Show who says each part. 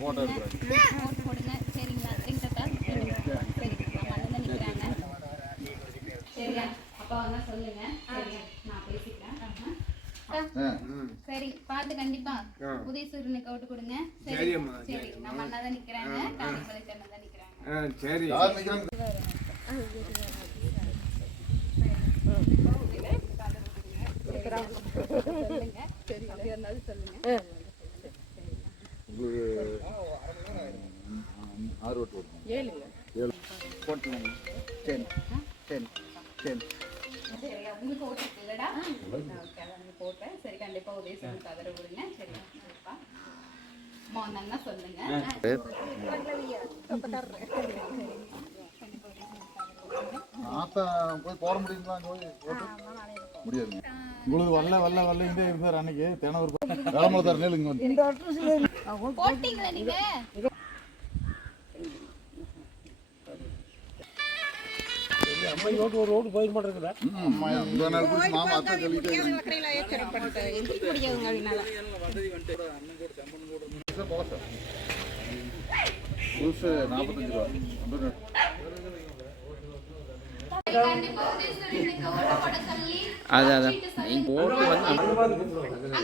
Speaker 1: ஓட்டு போடுங்க. சரிங்களா? சரியா? அப்பா வந்தா சொல்லுங்க. நான் பேசிக்கிறேன். சரி பார்த்து கண்டிப்பா உதயசூரியனுக்கு ஓட்டு கொடுங்க சரி சரி நம்ம அண்ணா தான் நிக்கிறாங்க அண்ணா தான் நிக்கிறாங்க
Speaker 2: சரி
Speaker 1: சரி
Speaker 3: உங்களுக்கு
Speaker 1: போட்டேன் சரி கண்டிப்பா உதயசூரியனுக்கு ஆதரவு விடுங்க சரி சரிப்பா அம்மா சொல்லுங்க
Speaker 3: ஆத்தா போய் போட முடியுங்களா? போய் முடியாதுங்க உங்களுக்கு வரல வரல வரல இங்கே இருந்தார் அன்னைக்கு. தேனவர் வேளமலை தர இங்கே வந்து.
Speaker 1: போட்டீங்களா நீங்க?
Speaker 3: ம், அம்மா இந்த நாள் பிடிச்சி மாமா அத்தை சொல்லிட்டு புதுசு நாற்பத்தஞ்சு ரூபா.
Speaker 4: ஓட்டு வந்து
Speaker 1: அங்க பார்த்து கும்பிடுங்க